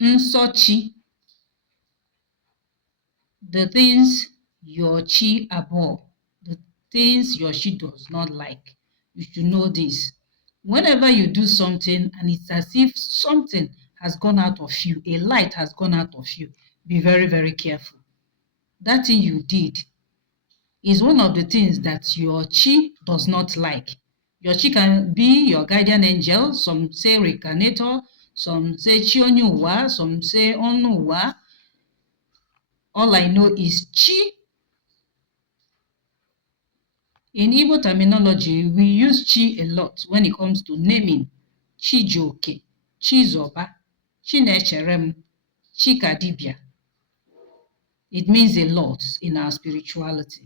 Nsọ Chi, the things your Chi abhor, the things your Chi does not like. You should know this. Whenever you do something and it's as if something has gone out of you, a light has gone out of you, be very, very careful. That thing you did is one of the things that your Chi does not like. Your Chi can be your guardian angel. Some say reincarnator, some say Chi Onyuwa, some say Onuwa. All I know is Chi. In Igbo terminology, we use Chi a lot when it comes to naming. Chijioke, Chizoba, Chinecherem, Chikadibia. It means a lot in our spirituality.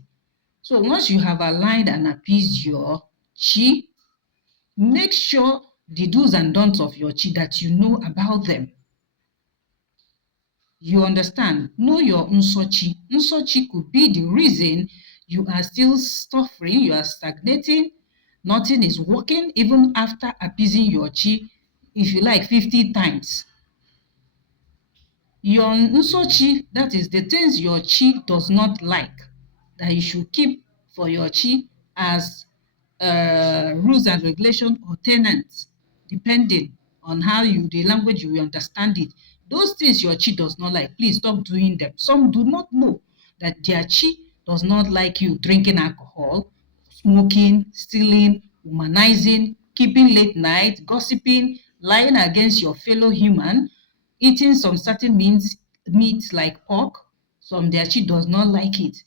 So once you have aligned and appeased your Chi, make sure the do's and don'ts of your Chi that you know about them. You understand? Know your Nsọ Chi. Nsọ Chi could be the reason you are still suffering, you are stagnating, nothing is working, even after appeasing your Chi, if you like, 50 times. Your Nsọ Chi, that is the things your Chi does not like, that you should keep for your Chi as rules and regulations or tenets, depending on how the language you understand it. Those things your Chi does not like, please stop doing them. Some do not know that their Chi does not like you drinking alcohol, smoking, stealing, womanizing, keeping late night, gossiping, lying against your fellow human, eating some certain meats like pork. Some their Chi does not like it.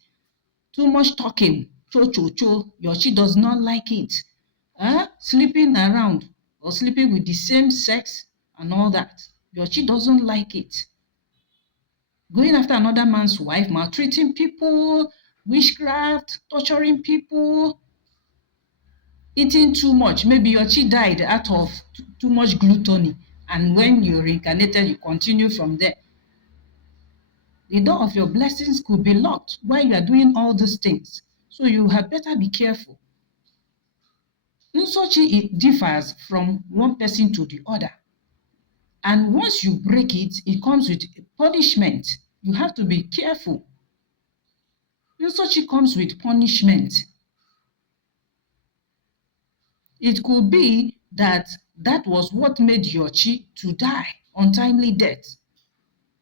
Too much talking, cho, your Chi does not like it. Sleeping around or sleeping with the same sex and all that, your Chi doesn't like it. Going after another man's wife, maltreating people, witchcraft, torturing people, eating too much. Maybe your Chi died out of too much gluttony, and when you reincarnated, you continue from there. The door of your blessings could be locked while you are doing all these things. So you had better be careful. Nsọ Chi differs from one person to the other. And once you break it, it comes with punishment. You have to be careful. Nsọ Chi comes with punishment. It could be that was what made your Chi to die, untimely death.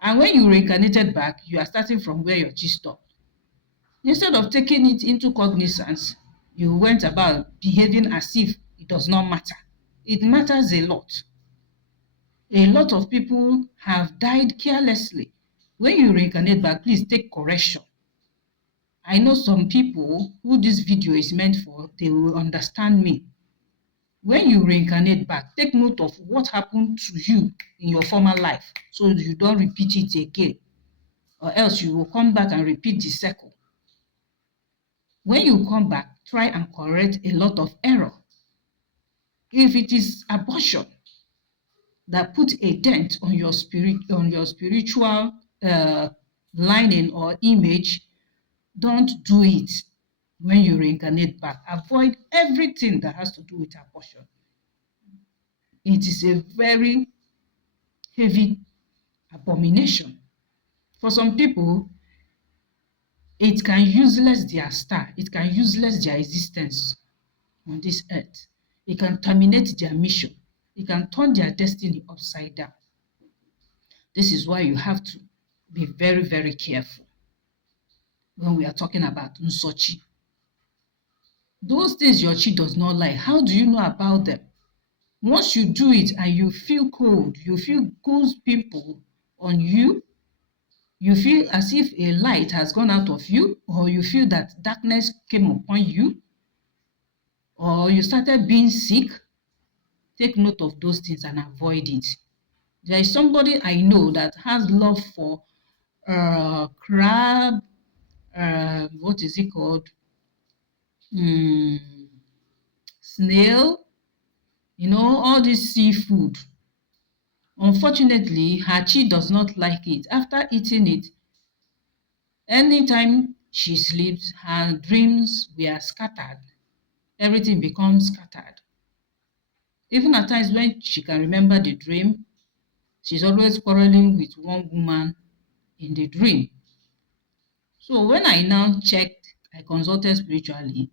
And when you reincarnated back, you are starting from where your Chi stopped. Instead of taking it into cognizance, you went about behaving as if it does not matter. It matters a lot. A lot of people have died carelessly. When you reincarnate back, please take correction. I know some people who this video is meant for, they will understand me. When you reincarnate back, take note of what happened to you in your former life so you don't repeat it again, or else you will come back and repeat the cycle. When you come back, try and correct a lot of error. If it is abortion that put a dent on your spiritual lining or image, don't do it when you reincarnate back. Avoid everything that has to do with abortion. It is a very heavy abomination. For some people, it can useless their star. It can useless their existence on this earth. It can terminate their mission. It can turn their destiny upside down. This is why you have to be very, very careful when we are talking about Nsọ Chi. Those things your Chi does not like, how do you know about them? Once you do it and you feel cold, you feel cold pimple on you, you feel as if a light has gone out of you, or you feel that darkness came upon you, or you started being sick, take note of those things and avoid it. There is somebody I know that has love for crab, what is it called? Snail, all this seafood. Unfortunately, her Chi does not like it. After eating it, anytime she sleeps, her dreams were scattered. Everything becomes scattered. Even at times when she can remember the dream, she's always quarreling with one woman in the dream. So when I now checked, I consulted spiritually,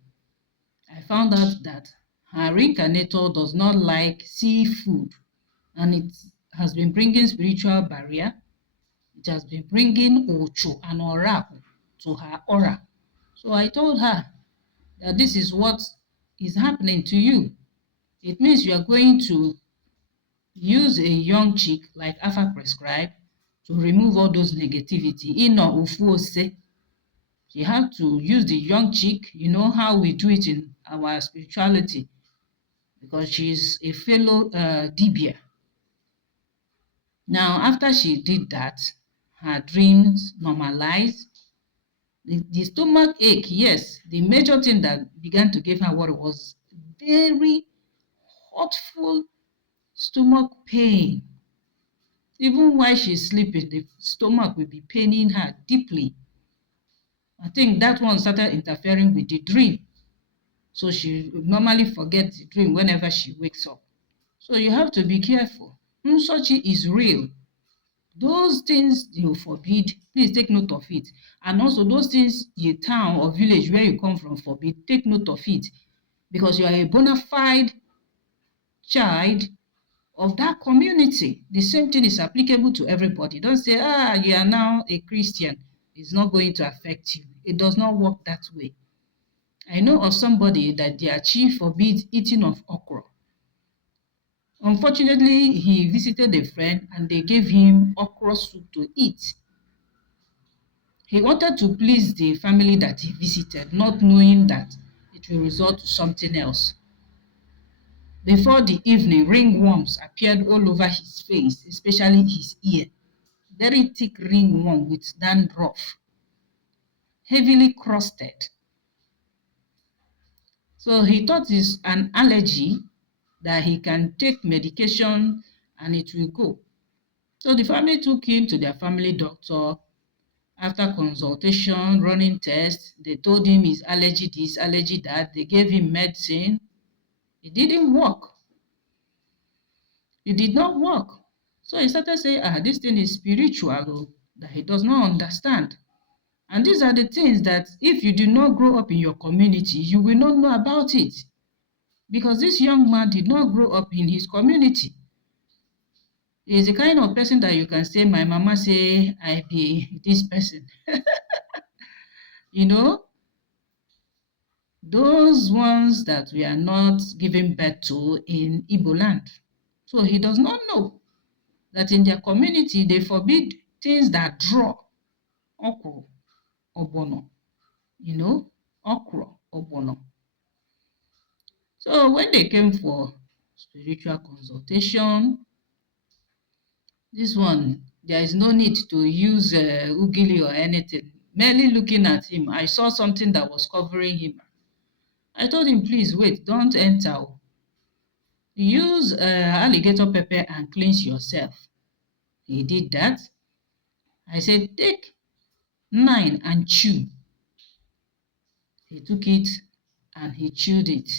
I found out that her reincarnator does not like seafood, and it has been bringing spiritual barrier. It has been bringing ocho and oracle to her aura. So I told her that this is what is happening to you. It means you are going to use a young chick like Alpha prescribed to remove all those negativity. Ino ufuose. You have to use the young chick. You know how we do it in our spirituality, because she's a fellow Dibịa. Now, after she did that, her dreams normalized. The stomach ache, yes, the major thing that began to give her what was very hurtful stomach pain. Even while she's sleeping, the stomach will be paining her deeply. I think that one started interfering with the dream. So she normally forgets the dream whenever she wakes up. So you have to be careful. Nsọ Chi is real. Those things you forbid, please take note of it. And also those things your town or village where you come from forbid, take note of it. Because you are a bona fide child of that community. The same thing is applicable to everybody. Don't say, you are now a Christian. It's not going to affect you. It does not work that way. I know of somebody that their chief forbids eating of okra. Unfortunately, he visited a friend and they gave him okra soup to eat. He wanted to please the family that he visited, not knowing that it will result to something else. Before the evening, ringworms appeared all over his face, especially his ear. Very thick ringworm with dandruff, heavily crusted. So he thought it's an allergy, that he can take medication and it will go. So the family took him to their family doctor. After consultation, running tests, they told him his allergy this, allergy that. They gave him medicine. It didn't work. It did not work. So he started saying, this thing is spiritual, that he does not understand. And these are the things that if you do not grow up in your community, you will not know about it. Because this young man did not grow up in his community. He is the kind of person that you can say, my mama say, I be this person. You know, those ones that we are not giving birth to in Igbo land. So he does not know that in their community, they forbid things that draw. Okro, obono. You know, okro, obono. So when they came for spiritual consultation, this one, there is no need to use ugili or anything. Merely looking at him, I saw something that was covering him. I told him, please wait, don't enter. Use alligator pepper and cleanse yourself. He did that. I said, take 9 and chew. He took it and he chewed it.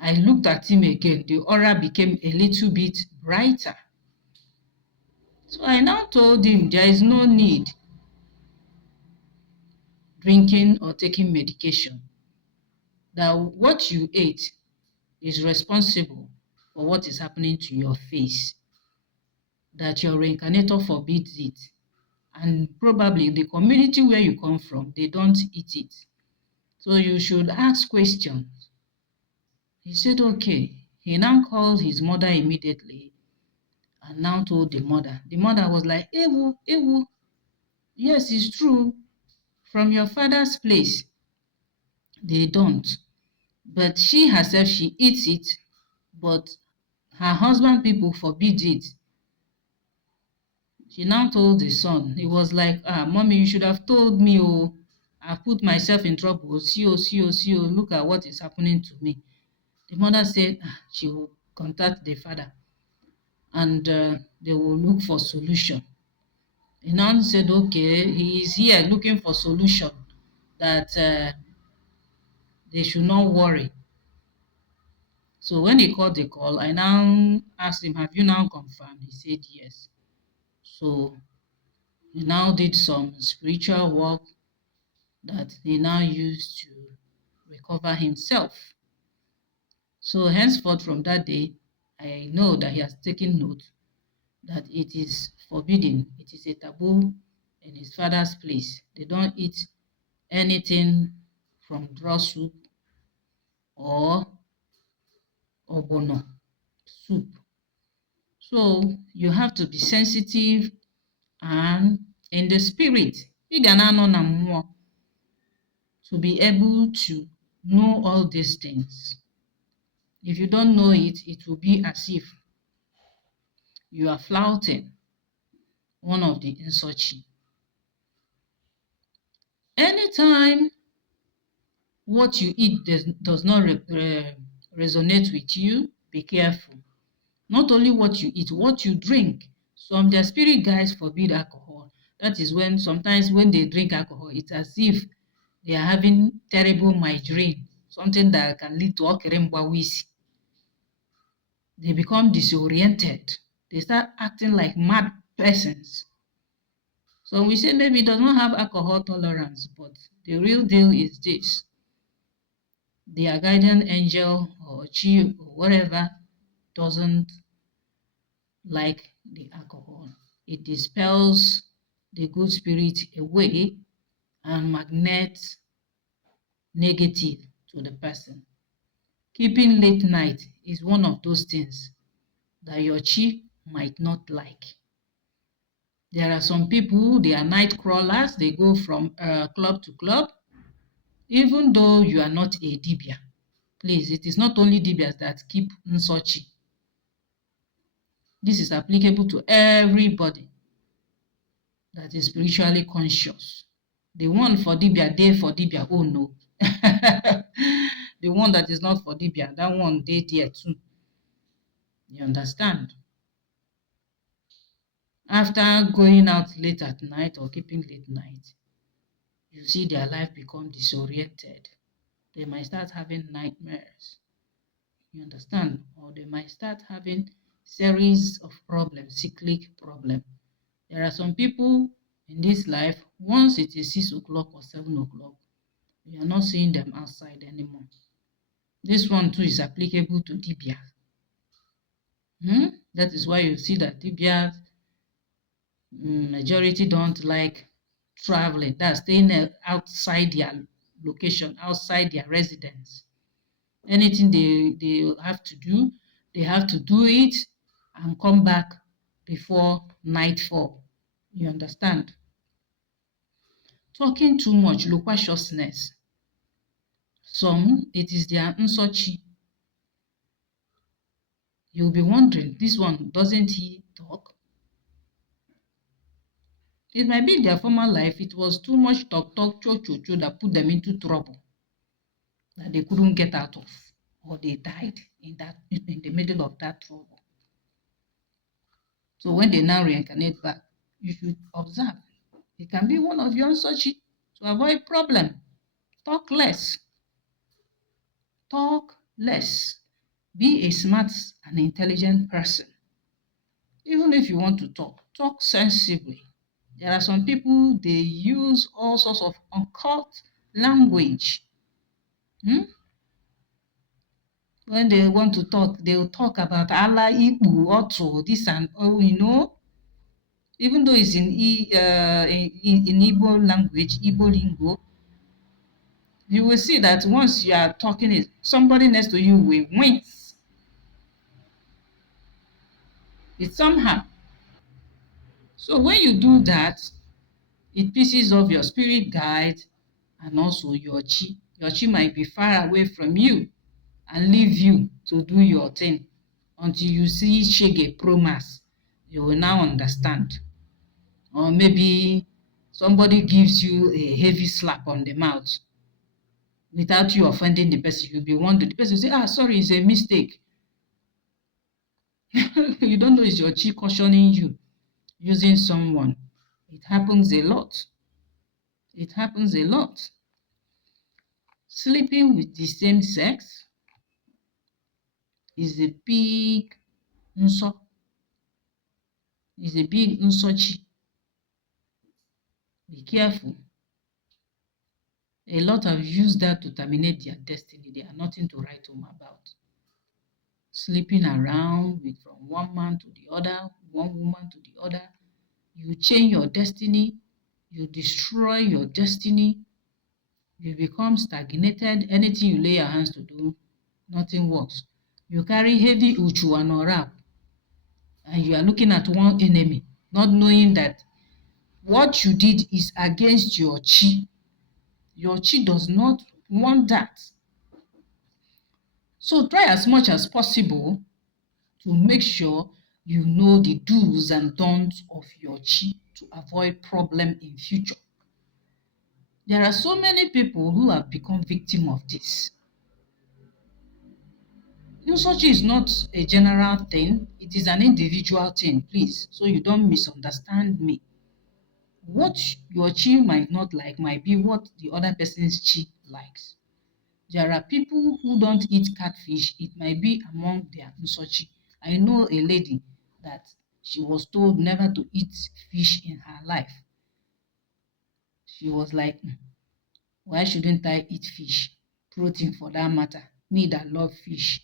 I looked at him again. The aura became a little bit brighter. So I now told him there is no need drinking or taking medication. That what you ate is responsible for what is happening to your face. That your reincarnator forbids it. And probably the community where you come from, they don't eat it. So you should ask questions. He said, okay. He now called his mother immediately and now told the mother. The mother was like, Ewu, Ewu, yes, it's true. From your father's place, they don't. But she herself, she eats it, but her husband people forbid it. She now told the son. He was like, mommy, you should have told me, oh, I've put myself in trouble. See, look at what is happening to me. The mother said she will contact the father and they will look for solution. The nun said, okay, he is here looking for solution, that they should not worry. So when he called the call, I now asked him, have you now confirmed? He said yes. So he now did some spiritual work that he now used to recover himself. So henceforth from that day, I know that he has taken note that it is forbidden, it is a taboo in his father's place. They don't eat anything from draw soup or obono soup. So you have to be sensitive and in the spirit, to be able to know all these things. If you don't know it, it will be as if you are flouting one of the Nsọ Chi. Anytime what you eat does not resonate with you, be careful. Not only what you eat, what you drink. Some their spirit guides forbid alcohol. That is when sometimes when they drink alcohol, it's as if they are having terrible migraine, something that can lead to okerembawisi. They become disoriented. They start acting like mad persons. So we say maybe it does not have alcohol tolerance, but the real deal is this. Their guardian angel or chi or whatever doesn't like the alcohol. It dispels the good spirit away and magnets negative to the person. Keeping late night is one of those things that your chi might not like. There are some people, they are night crawlers, they go from club to club, even though you are not a Dibia. Please, it is not only Dibias that keep Nsọ Chi. This is applicable to everybody that is spiritually conscious. The one for Dibia, they for Dibia, oh no. The one that is not for Dibia, that one, they there too. You understand? After going out late at night or keeping late night, you see their life become disoriented. They might start having nightmares. You understand? Or they might start having series of problems, cyclic problem. There are some people in this life, once it is 6 o'clock or 7 o'clock, you are not seeing them outside anymore. This one too is applicable to Dibia. That is why you see that Dibia majority don't like traveling. That's staying outside their location, outside their residence. Anything they have to do, they have to do it and come back before nightfall. You understand? Talking too much, loquaciousness. Some, it is their Nsọ Chi. You'll be wondering, this one, doesn't he talk? It might be in their former life, it was too much talk, cho, that put them into trouble that they couldn't get out of, or they died in the middle of that trouble. So when they now reincarnate back, you should observe. It can be one of your Nsọ Chi to avoid problem. Talk less. Talk less. Be a smart and intelligent person. Even if you want to talk, talk sensibly. There are some people, they use all sorts of occult language. When they want to talk, they'll talk about Allah, Ibu, Oto, this and oh, even though it's in Igbo language, Igbo lingo, you will see that once you are talking, somebody next to you will wince. It's somehow. So when you do that, it pisses off your spirit guide and also your chi. Your chi might be far away from you and leave you to do your thing until you see Shege Promas. You will now understand. Or maybe somebody gives you a heavy slap on the mouth without you offending the person. You'll be wondering. The person will say, sorry, it's a mistake. You don't know it's your chi cautioning you using someone. It happens a lot. It happens a lot. Sleeping with the same sex. is a big Nsọ. Is a big Nsọ Chi. Be careful. A lot have used that to terminate their destiny. They are nothing to write home about. Sleeping around with from one man to the other, one woman to the other. You change your destiny. You destroy your destiny. You become stagnated. Anything you lay your hands to do, nothing works. You carry heavy uchu and orap, and you are looking at one enemy, not knowing that what you did is against your chi. Your chi does not want that. So try as much as possible to make sure you know the do's and don'ts of your chi to avoid problem in future. There are so many people who have become victim of this. Nsọ Chi is not a general thing, it is an individual thing, please, so you don't misunderstand me. What your chi might not like might be what the other person's chi likes. There are people who don't eat catfish, it might be among their Nsọ Chi. I know a lady that she was told never to eat fish in her life. She was like, why shouldn't I eat fish? Protein for that matter. Me that love fish.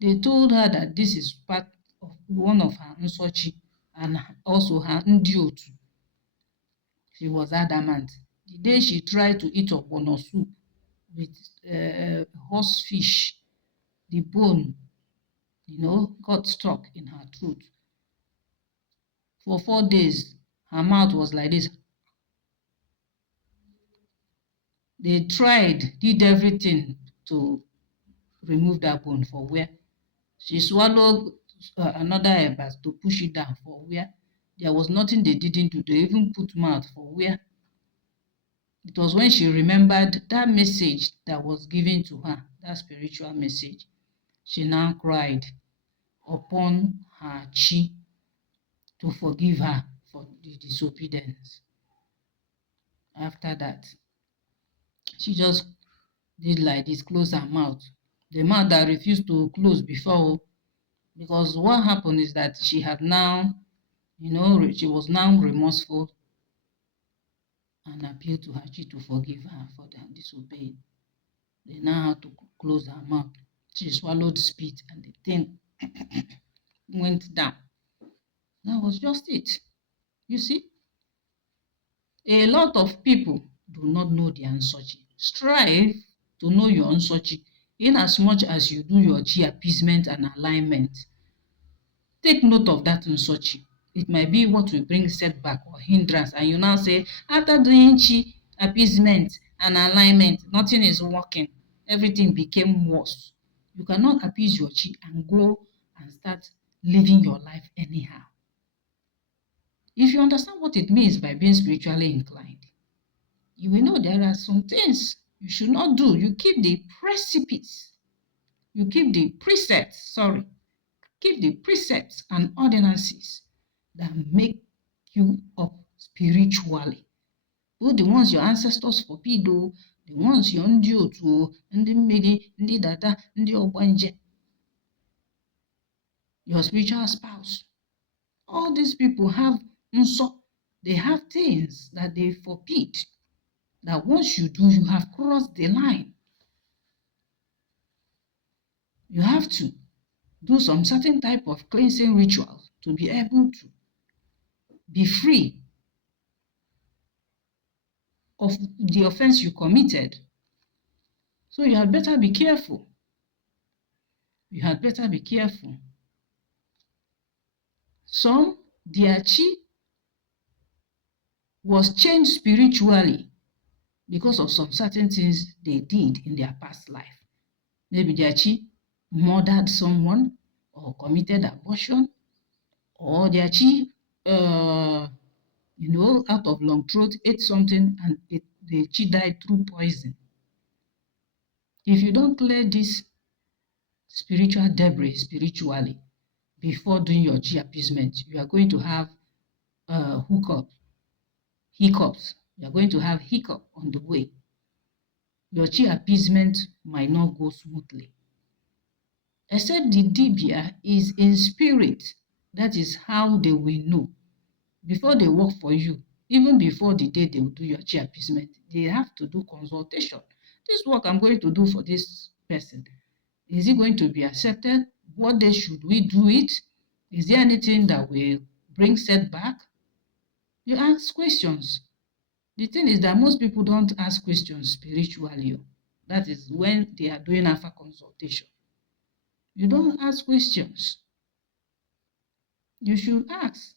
They told her that this is part of one of her Nsọ Chi and also her Ndi Otu. She was adamant. The day she tried to eat ogbono soup with horse fish, the bone, got stuck in her throat. For 4 days, her mouth was like this. They did everything to remove that bone for where. She swallowed another eba to push it down for where. There was nothing they didn't do. They even put mouth for where. It was when she remembered that message that was given to her, that spiritual message. She now cried upon her chi to forgive her for the disobedience. After that, she just did like this, close her mouth. The mouth that refused to close before, because what happened is that she had now, she was now remorseful and appealed to her chi to forgive her for the disobeying. They now had to close her mouth. She swallowed spit and the thing went down. That was just it. You see, a lot of people do not know their Nsọ Chi. Strive to know your Nsọ Chi in as much as you do your chi appeasement and alignment. Take note of that Nsọ Chi. It might be what will bring setback or hindrance, and you now say, after doing chi appeasement and alignment, nothing is working. Everything became worse. You cannot appease your chi and go and start living your life anyhow. If you understand what it means by being spiritually inclined, you will know there are some things you should not do. You keep the precepts. You keep the precepts, Keep the precepts and ordinances that make you up spiritually. Both the ones your ancestors forbid, the ones your Ndi Otu, Ndi Mmiri, Ndi Dada, Ndi Ogbanje, your spiritual spouse. All these people have Nsọ. They have things that they forbid, that once you do, you have crossed the line. You have to do some certain type of cleansing rituals to be able to be free of the offense you committed. So you had better be careful. You had better be careful. Some, their chi was changed spiritually because of some certain things they did in their past life. Maybe their chi murdered someone or committed abortion, or their chi, out of long throat, ate something and the chi died through poison. If you don't clear this spiritual debris spiritually before doing your chi appeasement, you are going to have hiccups. You are going to have hiccup on the way. Your chi appeasement might not go smoothly. Except the Dibia is in spirit. That is how they will know. Before they work for you, even before the day they will do your chi appeasement, they have to do consultation. This work I'm going to do for this person, is it going to be accepted? What day should we do it? Is there anything that will bring setback? You ask questions. The thing is that most people don't ask questions spiritually. That is when they are doing alpha consultation. You don't ask questions. You should ask.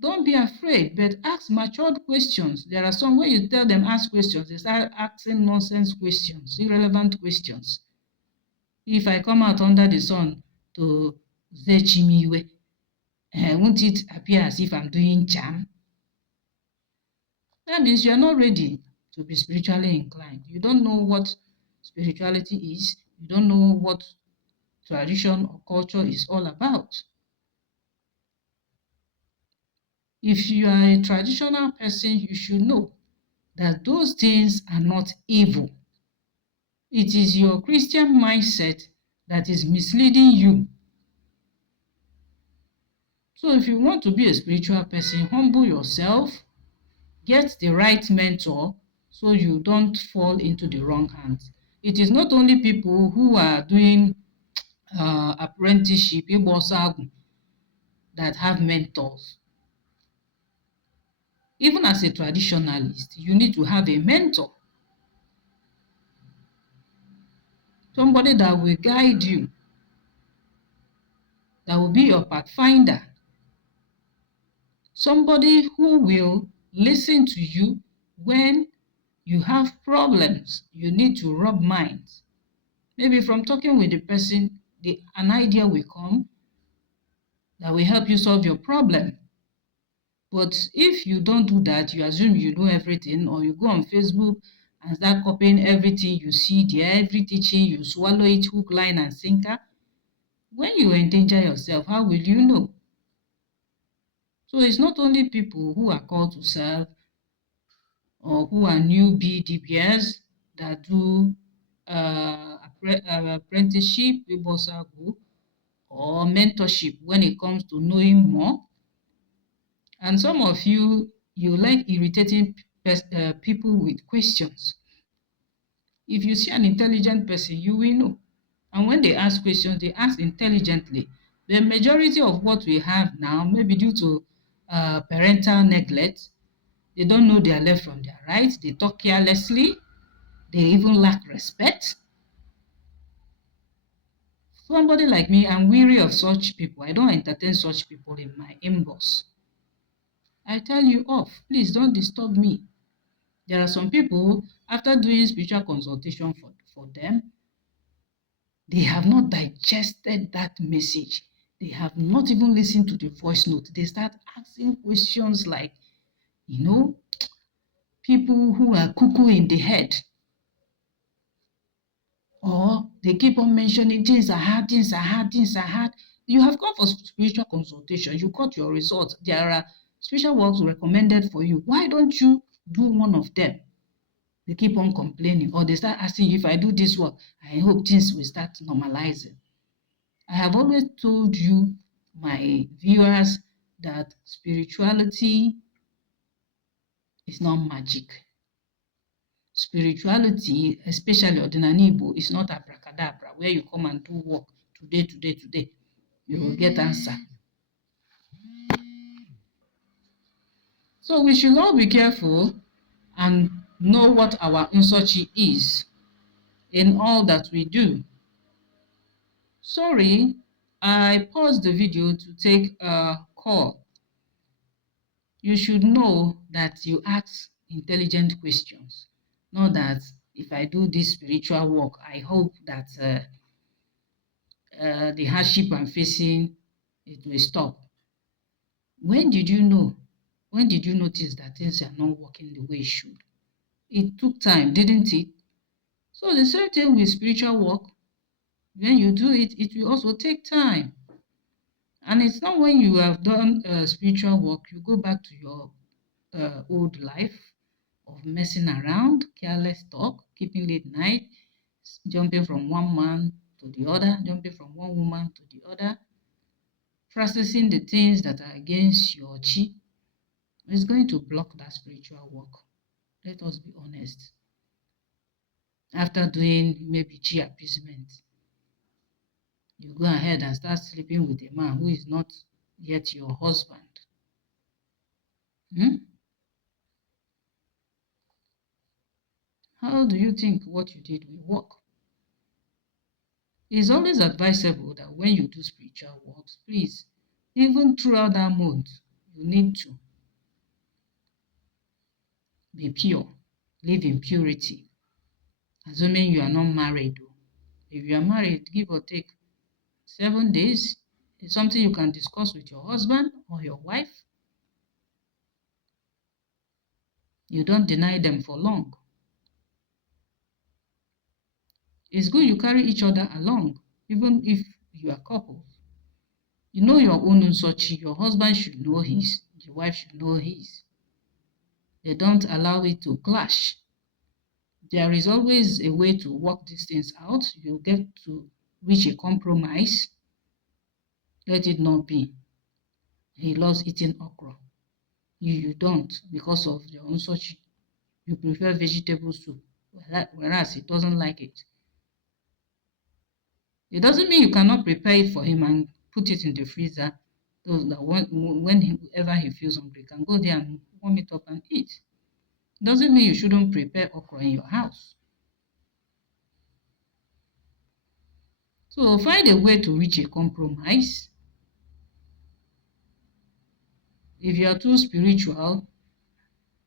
Don't be afraid, but ask matured questions. There are some when you tell them ask questions, they start asking nonsense questions, irrelevant questions. If I come out under the sun to Zechimiwe, won't it appear as if I'm doing charm? That means you're not ready to be spiritually inclined. You don't know what spirituality is. You don't know what tradition or culture is all about. If you are a traditional person, you should know that those things are not evil. It is your Christian mindset that is misleading you. So if you want to be a spiritual person, humble yourself, get the right mentor so you don't fall into the wrong hands. It is not only people who are doing apprenticeship that have mentors. Even as a traditionalist, you need to have a mentor. Somebody that will guide you, that will be your pathfinder. Somebody who will listen to you when you have problems. You need to rub minds. Maybe from talking with the person, an idea will come that will help you solve your problem. But if you don't do that, you assume you know everything, or you go on Facebook and start copying everything you see there, every teaching, you swallow it hook, line, and sinker. When you endanger yourself, how will you know? So it's not only people who are called to serve or who are newbie DPS that do apprenticeship, or mentorship when it comes to knowing more. And some of you, you like irritating people with questions. If you see an intelligent person, you will know. And when they ask questions, they ask intelligently. The majority of what we have now, maybe due to parental neglect, they don't know their left from their right. They talk carelessly. They even lack respect. Somebody like me, I'm weary of such people. I don't entertain such people in my inbox. I tell you off, please don't disturb me. There are some people, after doing spiritual consultation for them, they have not digested that message. They have not even listened to the voice note. They start asking questions like, people who are cuckoo in the head. Or they keep on mentioning things are hard, things are hard, things are hard. You have gone for spiritual consultation, you got your results. There are spiritual works recommended for you. Why don't you do one of them? They keep on complaining, or they start asking you, if I do this work, I hope things will start normalizing. I have always told you, my viewers, that spirituality is not magic. Spirituality, especially ordinary Igbo, is not abracadabra, where you come and do work today, you will get answer. So we should all be careful and know what our Nsọ Chi is in all that we do. Sorry, I paused the video to take a call. You should know that you ask intelligent questions. Not that if I do this spiritual work, I hope that the hardship I'm facing, it will stop. When did you know? When did you notice that things are not working the way it should? It took time, didn't it? So the same thing with spiritual work. When you do it, it will also take time. And it's not when you have done spiritual work, you go back to your old life of messing around, careless talk, keeping late night, jumping from one man to the other, jumping from one woman to the other, practicing the things that are against your chi, is going to block that spiritual work. Let us be honest. After doing maybe chi appeasement, you go ahead and start sleeping with a man who is not yet your husband. How do you think what you did will work? It's always advisable that when you do spiritual works, please, even throughout that month, you need to be pure, live in purity, assuming you are not married. If you are married, give or take 7 days, it's something you can discuss with your husband or your wife. You don't deny them for long. It's good you carry each other along, even if you are couples. You know your own Nsọ Chi. Your husband should know his, your wife should know his. They don't allow it to clash. There is always a way to work these things out. You get to reach a compromise. Let it not be. He loves eating okra. You don't because of your Nsọ Chi. You prefer vegetable soup, whereas he doesn't like it. It doesn't mean you cannot prepare it for him and put it in the freezer. So that whenever he feels hungry, he can go there and warm it up and eat. It doesn't mean you shouldn't prepare okra in your house. So find a way to reach a compromise. If you are too spiritual,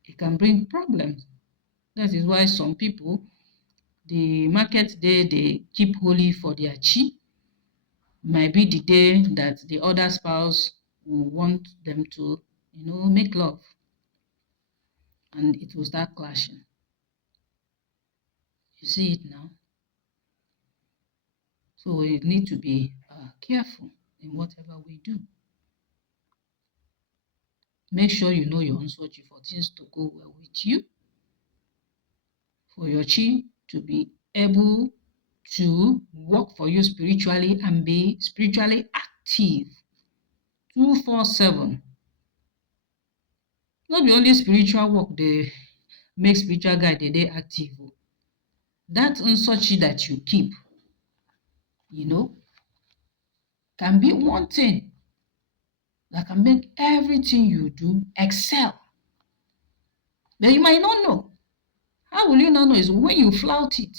it can bring problems. That is why some people, the market day they keep holy for their chi might be the day that the other spouse will want them to, make love. And it will start clashing. You see it now? So we need to be careful in whatever we do. Make sure you know your Nsọ Chi for things to go well with you. For your chi to be able to work for you spiritually and be spiritually active 24/7. Not be only spiritual work they make spiritual guide the day active. That Nsọ Chi that you keep, can be one thing that can make everything you do excel. But you might not know. How will you not know? Is when you flout it.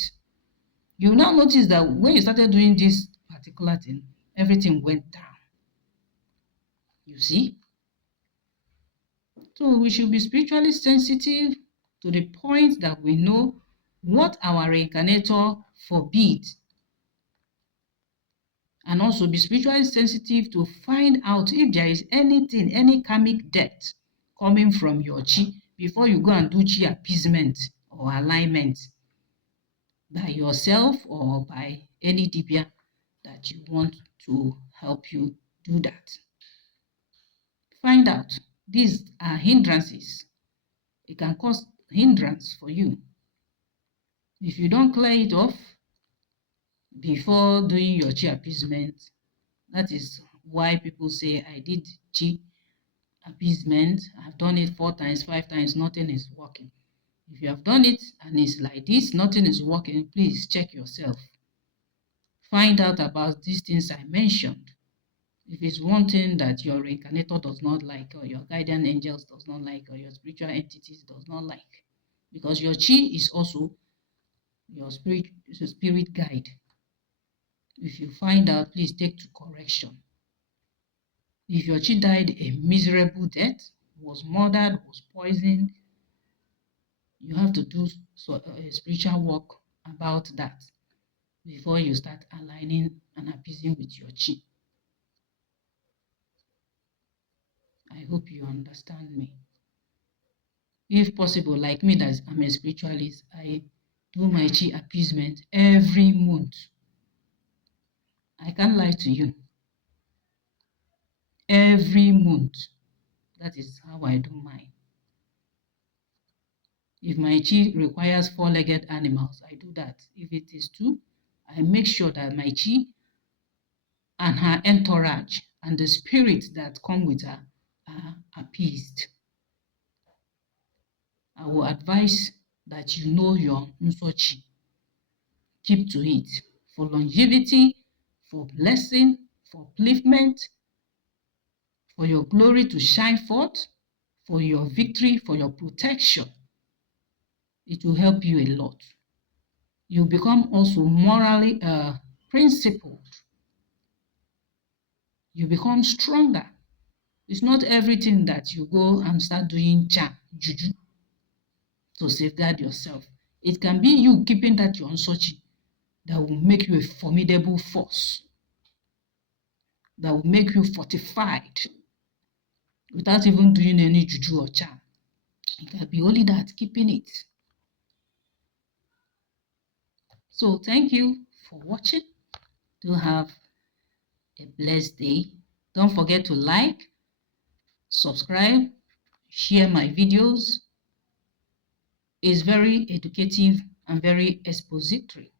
You now notice that when you started doing this particular thing, everything went down. You see? So we should be spiritually sensitive to the point that we know what our reincarnator forbids. And also be spiritually sensitive to find out if there is anything, any karmic debt coming from your chi before you go and do chi appeasement or alignment by yourself or by any Dibịa that you want to help you do that. Find out. These are hindrances. It can cause hindrance for you. If you don't clear it off before doing your chi appeasement, that is why people say, I did chi appeasement, I've done it 4 times, 5 times, nothing is working. If you have done it and it's like this, nothing is working, please check yourself. Find out about these things I mentioned. If it's one thing that your reincarnator does not like, or your guardian angels does not like, or your spiritual entities does not like, because your chi is also your spirit guide. If you find out, please take to correction. If your chi died a miserable death, was murdered, was poisoned, you have to do spiritual work about that before you start aligning and appeasing with your chi. I hope you understand me. If possible, like me, that I'm a spiritualist, I do my chi appeasement every month. I can't lie to you. Every month. That is how I do mine. If my chi requires 4-legged animals, I do that. If it is 2, I make sure that my chi and her entourage and the spirits that come with her are appeased. I will advise that you know your Nsọ Chi. Keep to it for longevity, for blessing, for upliftment, for your glory to shine forth, for your victory, for your protection. It will help you a lot. You become also morally principled. You become stronger. It's not everything that you go and start doing juju to safeguard yourself. It can be you keeping that your Nsọ Chi that will make you a formidable force, that will make you fortified without even doing any juju or charm. It can be only that, keeping it. So thank you for watching. Do have a blessed day. Don't forget to like, subscribe, share my videos. It's very educative and very expository.